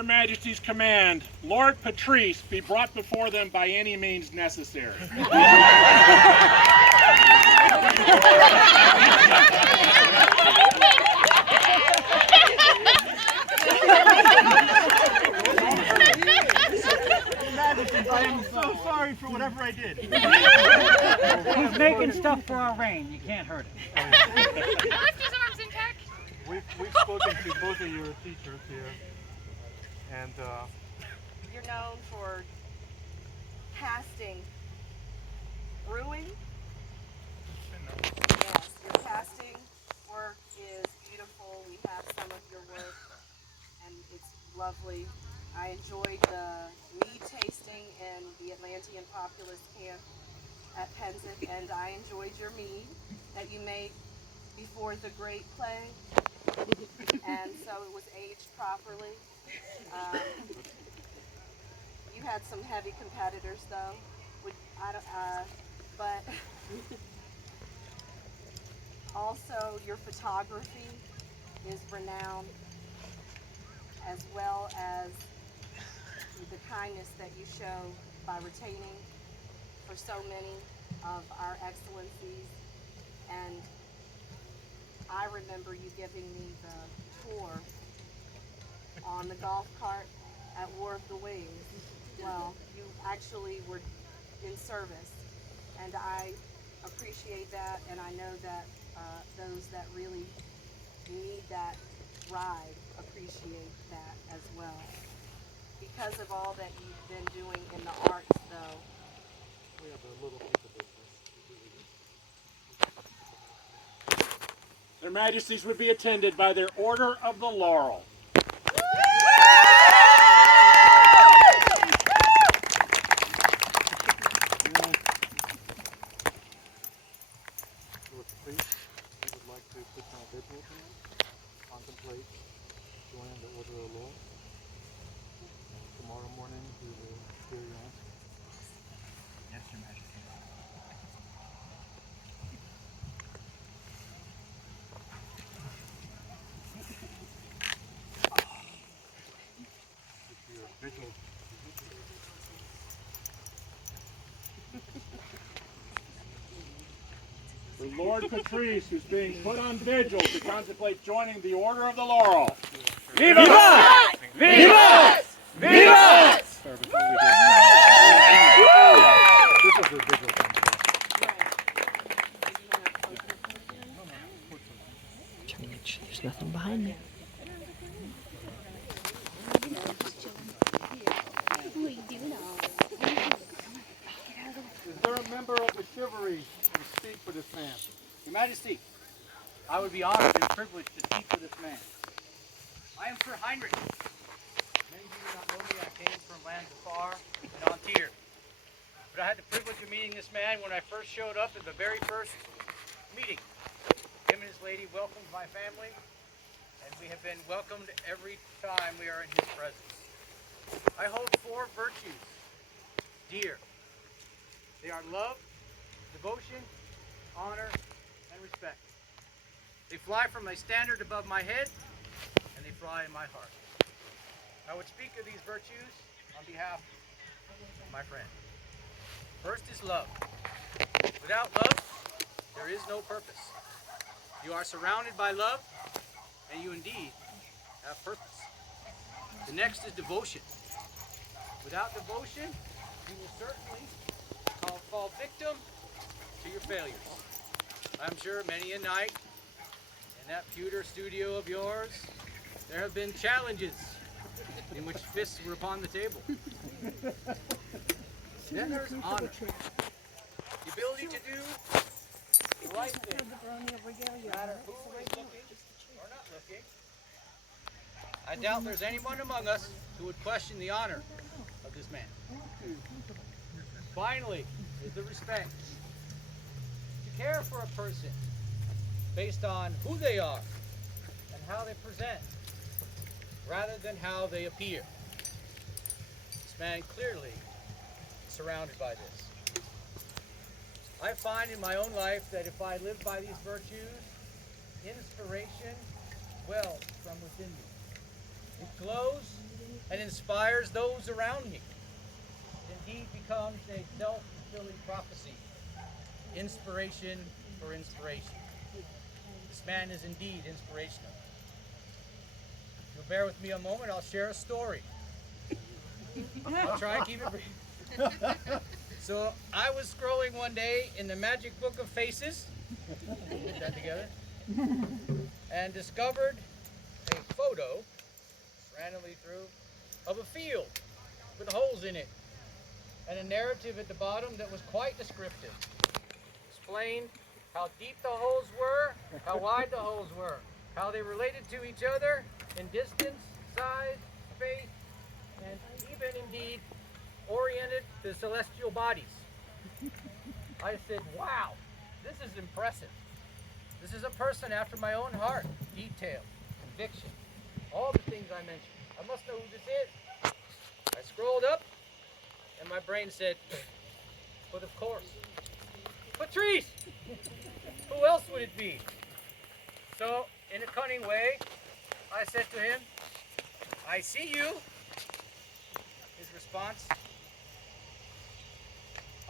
Their Majesty's command, Lord Patris, be brought before them by any means necessary. I am so sorry for whatever I did. He's making stuff for our rain. You can't hurt him. Lift his arms intact. We've spoken to both of your teachers here, and You're known for casting brewing. Yes, your casting work is beautiful. We have some of your work, and it's lovely. I enjoyed the mead tasting in the Atlantean Populist camp at Penzance, and I enjoyed your mead that you made before the Great Plague, and so it was aged properly. You had some heavy competitors, though. But also your photography is renowned, as well as the kindness that you show by retaining for so many of our excellencies. And I remember you giving me the tour on the golf cart at War of the Wings. Well, you actually were in service, and I appreciate that, and I know that those that really need that ride appreciate that as well. Because of all that you've been doing in the arts, though. we have a little piece of business. Their Majesties would be attended by their Order of the Laurel. Lord Priest, we would like to put on a vigil tonight, contemplate joining the Order of the Lord. Tomorrow morning we will hear your answer. Yes, Your Majesty. Your vigil. For Lord Patris, who's being put on vigil to contemplate joining the Order of the Laurel. Viva! Viva! Viva! Sorry, before we go. This is the vigil thing. There's nothing behind me. Is there a member of the chivalry to speak for this man? Your Majesty, I would be honored and privileged to speak for this man. I am Sir Heinrich. Many of you do not know me. I came from lands afar and on tier. But I had the privilege of meeting this man when I first showed up at the very first meeting. Him and his lady welcomed my family, and we have been welcomed every time we are in his presence. I hold 4 virtues dear. They are love, devotion, honor, and respect. They fly from my standard above my head, and they fly in my heart. I would speak of these virtues on behalf of my friend. First is love. Without love, there is no purpose. You are surrounded by love, and you indeed have purpose. The next is devotion. Without devotion, you will certainly fall victim to your failures. I'm sure many a night in that pewter studio of yours, there have been challenges in which fists were upon the table. Then there's honor. The ability to do the right thing, no matter who is looking or not looking. I doubt there's anyone among us who would question the honor of this man. Finally, is the respect. To care for a person based on who they are and how they present, rather than how they appear. This man clearly is surrounded by this. I find in my own life that if I live by these virtues, inspiration wells from within me. It glows and inspires those around me. It indeed becomes a self-fulfilling prophecy. Inspiration for inspiration. This man is indeed inspirational. If you'll bear with me a moment, I'll share a story. I'll try and keep it brief. So I was scrolling one day in the magic book of faces, get that together, and discovered a photo, randomly through, of a field with holes in it, and a narrative at the bottom that was quite descriptive. Explained how deep the holes were, how wide the holes were, how they related to each other in distance, size, space, and even indeed oriented to celestial bodies. I said, wow, this is impressive. This is a person after my own heart. Detail, conviction, all the things I mentioned. I must know who this is. I scrolled up and my brain said, but of course, Patris! Who else would it be? So, in a cunning way, I said to him, I see you. His response,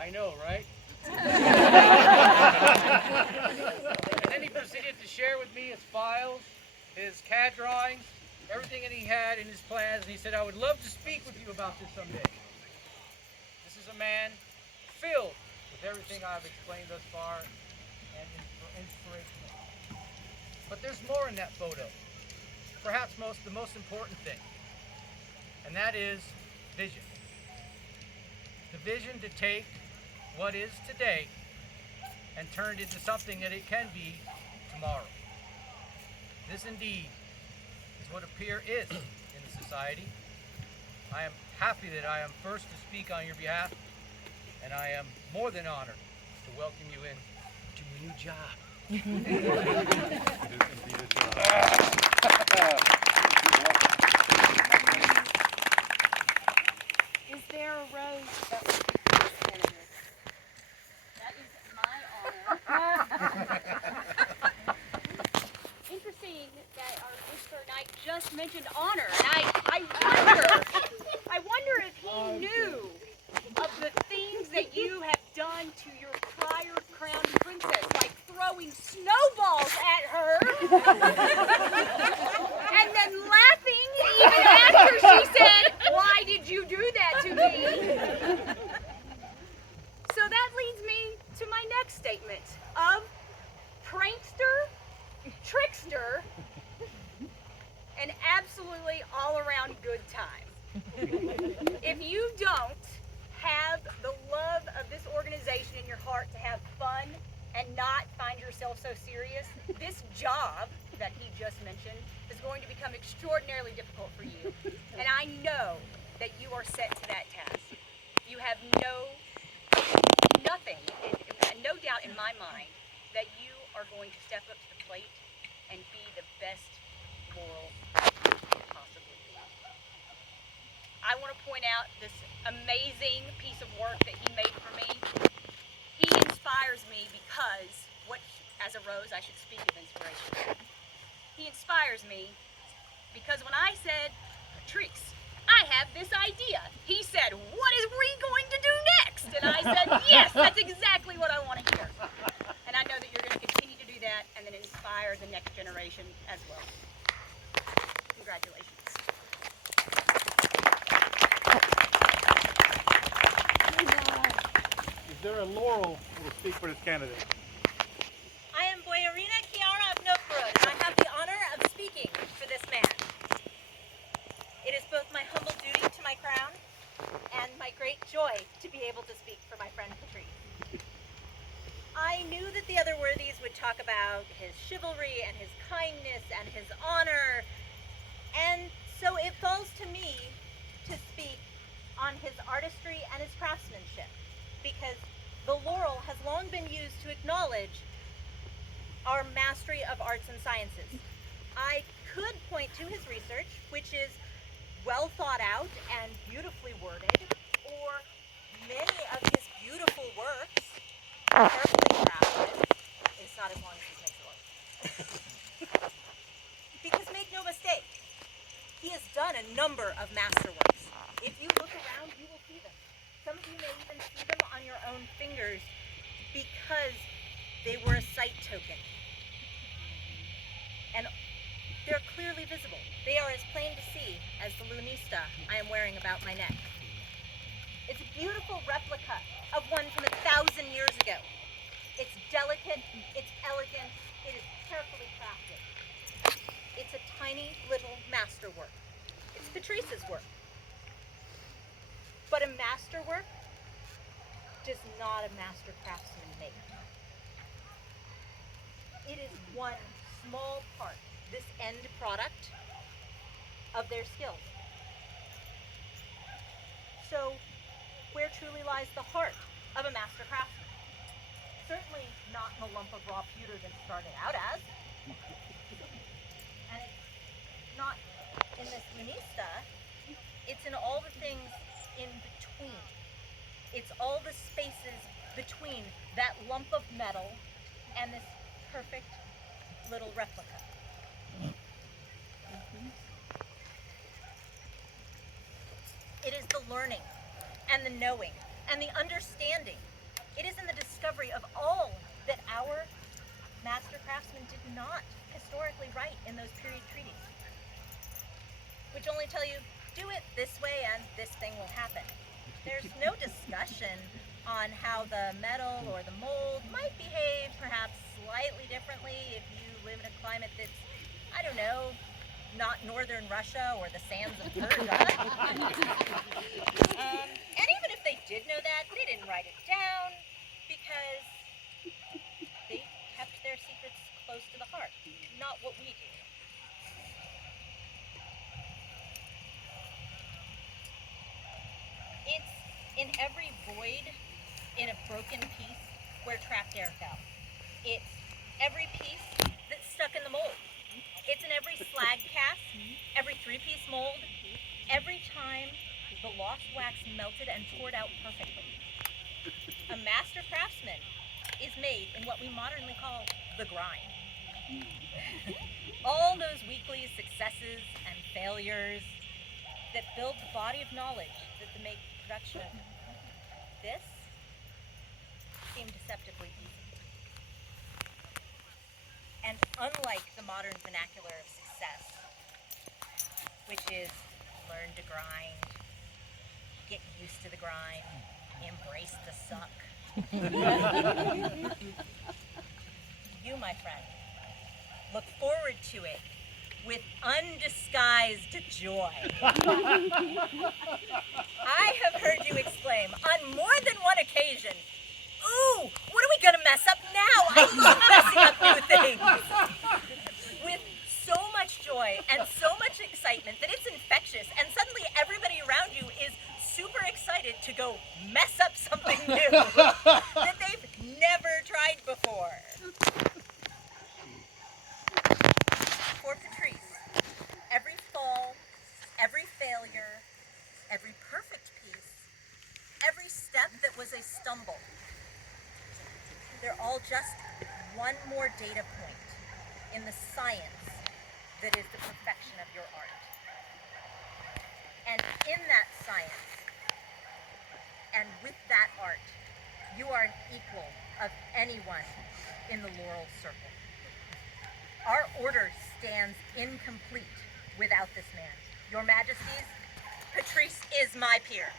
I know, right? And then he proceeded to share with me his files, his CAD drawings, everything that he had in his plans, and he said, I would love to speak with you about this someday. This is a man filled with everything I've explained thus far and inspirational. But there's more in that photo. Perhaps the most important thing, and that is vision. The vision to take what is today and turn it into something that it can be tomorrow. This indeed is what a peer is in the society. I am happy that I am first to speak on your behalf, and I am more than honored to welcome you in to a new job. Is there a rose that would be presented? That is my honor. Interesting that our Whisper Knight just mentioned honor, and I wonder if he knew of the things that you have done to your prior crown princess, like throwing snowballs at her, and then laughing even after she said, "Why did you do that to me?" So that leads me to my next statement of prankster, trickster, and absolutely all-around good time. If you don't have the love of this organization in your heart to have fun and not find yourself so serious, this job that he just mentioned is going to become extraordinarily difficult for you. And I know that you are set to that task. You have nothing, and no doubt in my mind that you are going to step up to the plate and be the best Laurel you can possibly be. I want to point out this amazing piece of work that he made for me. He inspires me because, as a rose, I should speak of inspiration. He inspires me because when I said, Patris, I have this idea, he said, what is we going to do next? And I said, yes, that's exactly what I want to hear. And I know that you're going to continue to do that and then inspire the next generation as well. Congratulations. Is there a Laurel who will speak for this candidate? I am Boyarina Kiara of Novgorod, and I have the honor of speaking for this man. It is both my humble duty to my crown and my great joy to be able to speak for my friend Patris. I knew that the other worthies would talk about his chivalry and his kindness and his honor, and so it falls to me to speak on his artistry and his craftsmanship, because the laurel has long been used to acknowledge our mastery of arts and sciences. I could point to his research, which is well thought out and beautifully worded, or many of his beautiful works, carefully crafted. It's not as long as this makes it look. Because make no mistake, he has done a number of masterworks. If you look around, you will see them. Some of you may even see them on your own fingers because they were a sight token. And they're clearly visible. They are as plain to see as the lunista I am wearing about my neck. It's a beautiful replica of one from 1,000 years ago. It's delicate, it's elegant, it is carefully crafted. It's a tiny little masterwork. It's Patris's work. But a masterwork does not a master craftsman make. It is one small part, this end product, of their skills. So, where truly lies the heart of a master craftsman? Certainly not in a lump of raw pewter that it started out as. And it's not in this lunista, it's in all the things in between. It's all the spaces between that lump of metal and this perfect little replica. It is the learning and the knowing and the understanding. It is in the discovery of all that our master craftsmen did not historically write in those period treaties, which only tell you, do it this way and this thing will happen. There's no discussion on how the metal or the mold might behave perhaps slightly differently if you live in a climate that's, I don't know, not northern Russia or the sands of Persia. And even if they did know that, they didn't write it down because they kept their secrets close to the heart, not what we do. It's in every void in a broken piece where trapped air fell. It's every piece that's stuck in the mold. It's in every slag cast, every 3-piece mold, every time the lost wax melted and poured out perfectly. A master craftsman is made in what we modernly call the grind. All those weekly successes and failures that build the body of knowledge that make production of this seem deceptively easy. And unlike the modern vernacular of success, which is learn to grind, get used to the grind, embrace the suck, you, my friend, look forward to it with undisguised joy. I have heard you exclaim on more than one occasion, "Ooh, what are we gonna mess up now? I love messing up new things." With so much joy and so much excitement that it's infectious, and suddenly everybody around you is super excited to go mess up something new that they've never tried before. For Patris, every fall, every failure, every perfect piece, every step that was a stumble, they're all just one more data point in the science that is the perfection of your art. And in that science, and with that art, you are an equal of anyone in the Laurel Circle. Our order stands incomplete without this man. Your Majesties, Patris is my peer.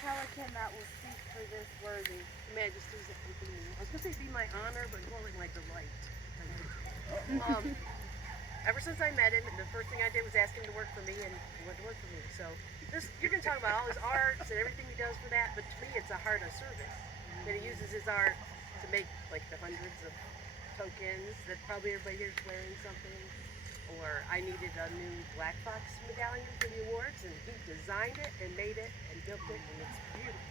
Pelican that will speak for this worthy. Majesty's opinion. I was going to say be my honor, but more like my delight. Ever since I met him, the first thing I did was ask him to work for me, and he wanted to work for me. So this, you can talk about all his arts and everything he does for that, but to me it's a heart of service. That he uses his art to make like the hundreds of tokens that probably everybody here is wearing something. Or I needed a new Black Fox medallion for the awards, and he designed it and made it and built it, and it's beautiful.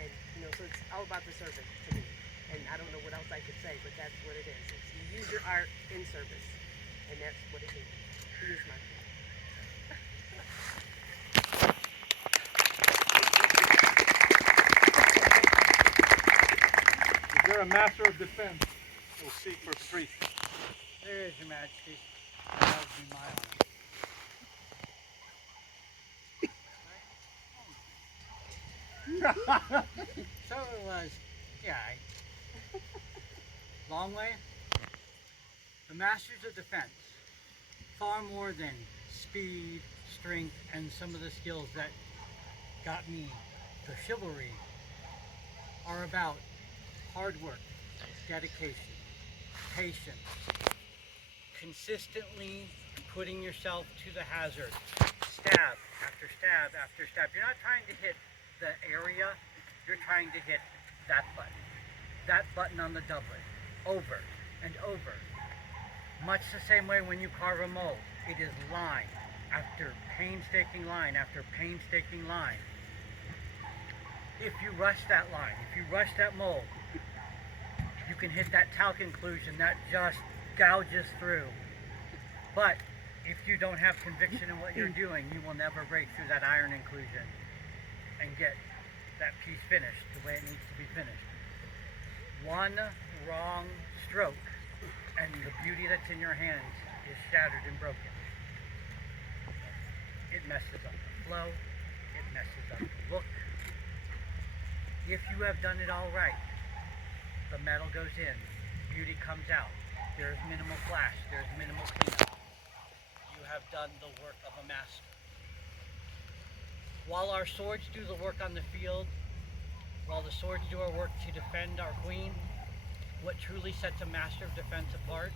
And so it's all about the service to me. And I don't know what else I could say, but that's what it is. It's you use your art in service, and that's what it is. He is my friend. honor of Master of Defense will speak for Patris. There is, Your Majesty. That would be my honor. So it was, long way. The Masters of Defense, far more than speed, strength, and some of the skills that got me the chivalry, are about hard work, dedication, patience, consistently putting yourself to the hazard, stab after stab after stab. You're not trying to hit the area, you're trying to hit that button on the doublet, over and over. Much the same way when you carve a mold, it is line after painstaking line after painstaking line. If you rush that line, if you rush that mold, you can hit that talc inclusion that just gouges through. But if you don't have conviction in what you're doing, you will never break through that iron inclusion and get that piece finished the way it needs to be finished. One wrong stroke and the beauty that's in your hands is shattered and broken. It messes up the flow, it messes up the look. If you have done it all right, the metal goes in, beauty comes out, there's minimal flash, there's minimal cleanup. You have done the work of a master. While our swords do the work on the field, while the swords do our work to defend our queen, what truly sets a master of defense apart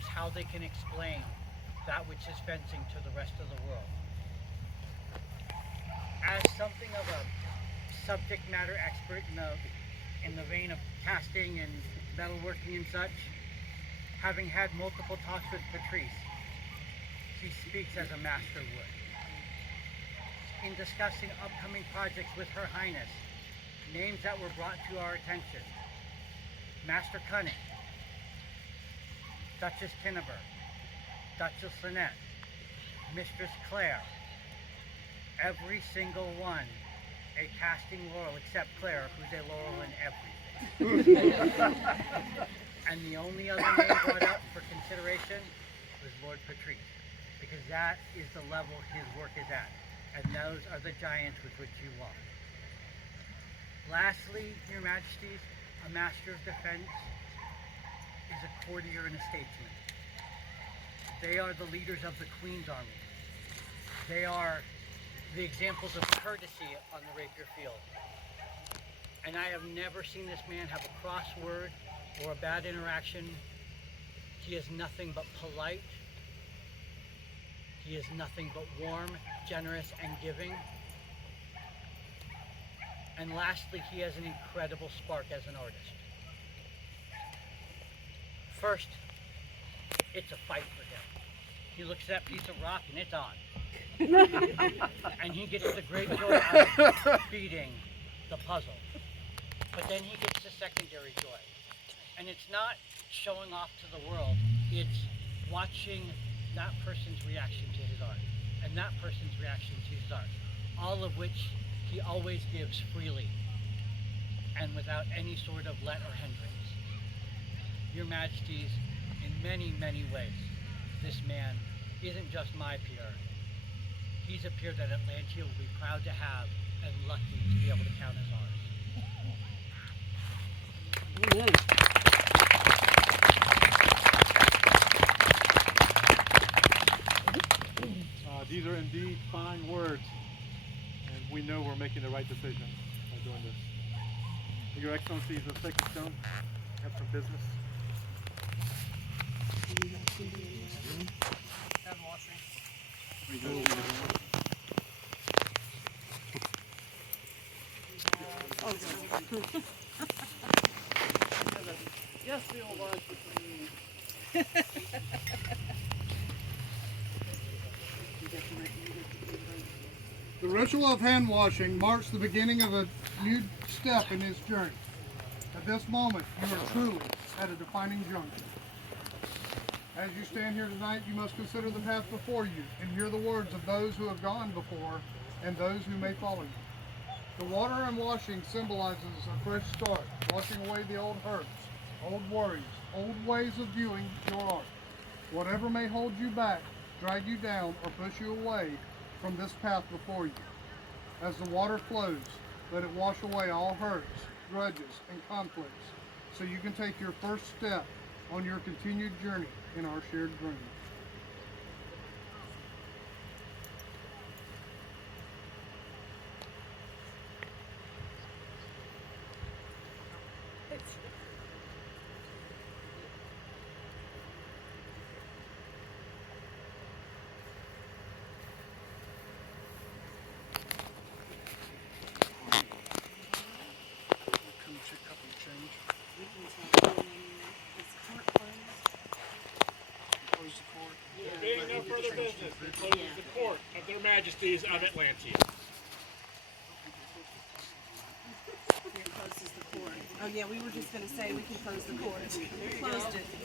is how they can explain that which is fencing to the rest of the world. As something of a subject matter expert in the vein of casting and metalworking and such, having had multiple talks with Patris, she speaks as a master would. In discussing upcoming projects with Her Highness, names that were brought to our attention: Master Cunning, Duchess Tinniver, Duchess Lynette, Mistress Claire, every single one a casting Laurel except Claire, who's a Laurel in everything. And the only other name brought up for consideration was Lord Patris, because that is the level his work is at, and those are the giants with which you walk. Lastly, Your Majesties, a Master of Defense is a courtier and a statesman. They are the leaders of the Queen's army. They are the examples of courtesy on the rapier field. And I have never seen this man have a cross word or a bad interaction. He is nothing but polite. He is nothing but warm, generous, and giving. And lastly, he has an incredible spark as an artist. First, it's a fight for him. He looks at that piece of rock and it's on. And he gets the great joy out of beating the puzzle. But then he gets the secondary joy. And it's not showing off to the world, it's watching that person's reaction to his art and that person's reaction to his art, all of which he always gives freely and without any sort of let or hindrance. Your Majesties, in many, many ways, this man isn't just my peer. He's a peer that Atlantia will be proud to have and lucky to be able to count as ours. These are indeed fine words, and we know we're making the right decision by doing this. Your Excellencies, the Sacred Stone, have some business. Yes, the old wife with The ritual of hand washing marks the beginning of a new step in his journey. At this moment, you are truly at a defining juncture. As you stand here tonight, you must consider the path before you and hear the words of those who have gone before and those who may follow you. The water and washing symbolizes a fresh start, washing away the old hurts, old worries, old ways of viewing your art. Whatever may hold you back, drag you down, or push you away from this path before you. As the water flows, let it wash away all hurts, grudges, and conflicts, so you can take your first step on your continued journey in our shared dream. There being no further business, it closes the court of their majesties of Atlantia. Oh yeah, we were just gonna say we can close the court. Closed it.